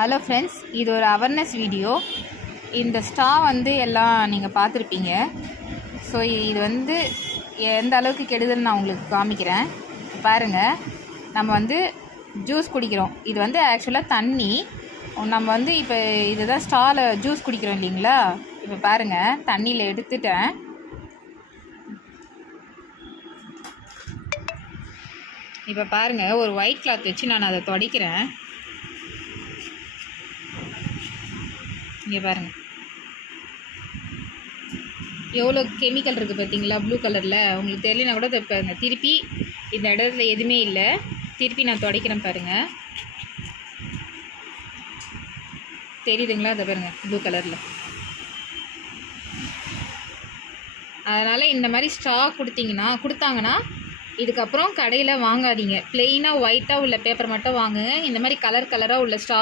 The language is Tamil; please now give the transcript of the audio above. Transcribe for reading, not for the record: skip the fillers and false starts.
ஹலோ ஃப்ரெண்ட்ஸ், இது ஒரு அவேர்னஸ் வீடியோ. இந்த ஸ்ட்ரா வந்து எல்லாம் நீங்கள் பார்த்துருப்பீங்க. ஸோ இது வந்து எந்த அளவுக்கு கெடுதல்னு நான் உங்களுக்கு காமிக்கிறேன். பாருங்கள், நம்ம வந்து ஜூஸ் குடிக்கிறோம். இது வந்து ஆக்சுவலாக தண்ணி. நம்ம வந்து இப்போ இதுதான் ஸ்ட்ராவில் ஜூஸ் குடிக்கிறோம் இல்லைங்களா. இப்போ பாருங்கள், தண்ணியில் எடுத்துட்டேன். இப்போ பாருங்கள், ஒரு ஒயிட் கிளாத் வச்சு நான் அதை துடைக்கிறேன். இங்கே பாருங்கள், எவ்வளோ கெமிக்கல் இருக்குது பார்த்தீங்களா, ப்ளூ கலரில். உங்களுக்கு தெரியலனா கூட பாருங்க, திருப்பி இந்த இடத்துல எதுவுமே இல்லை, திருப்பி நான் துடைக்கிறேன் பாருங்கள். தெரியுதுங்களா, அதை பாருங்கள், ப்ளூ கலரில். அதனால் இந்த மாதிரி ஸ்ட்ரா கொடுத்தாங்கன்னா இதுக்கப்புறம் கடையில் வாங்காதீங்க. ப்ளெயினாக ஒயிட்டாக உள்ள பேப்பர் மட்டும் வாங்குங்க. இந்த மாதிரி கலராக உள்ள ஸ்ட்ரா